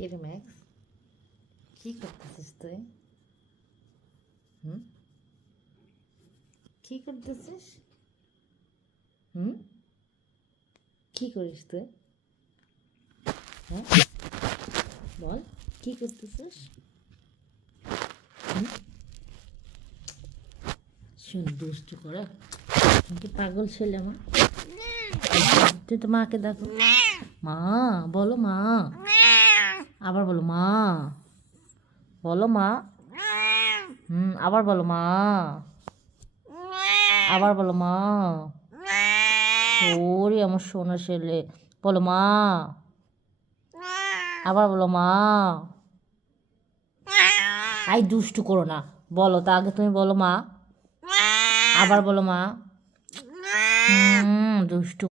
কি রে ম্যাক্স, কি করতেছিস তুই? হুম, কি করতেছিস? হুম, কি করিস তুই? হ্যাঁ, বল, কি করতেছিস? হুম, শুন, দুষ্টু করে তুমি কি পাগল ছেলে আমার? তুই তো মাকে দেখো। মা, বলো মা, আবার বলো মা, বলো মা। আবার বলো মা, আবার বলো মা। ওরে আমার সোনা ছেলে, বলো মা, আবার বলো মা। আই দুষ্টু করো না, বলো তা আগে তুমি বলো মা, আবার বলো মা। দুষ্টু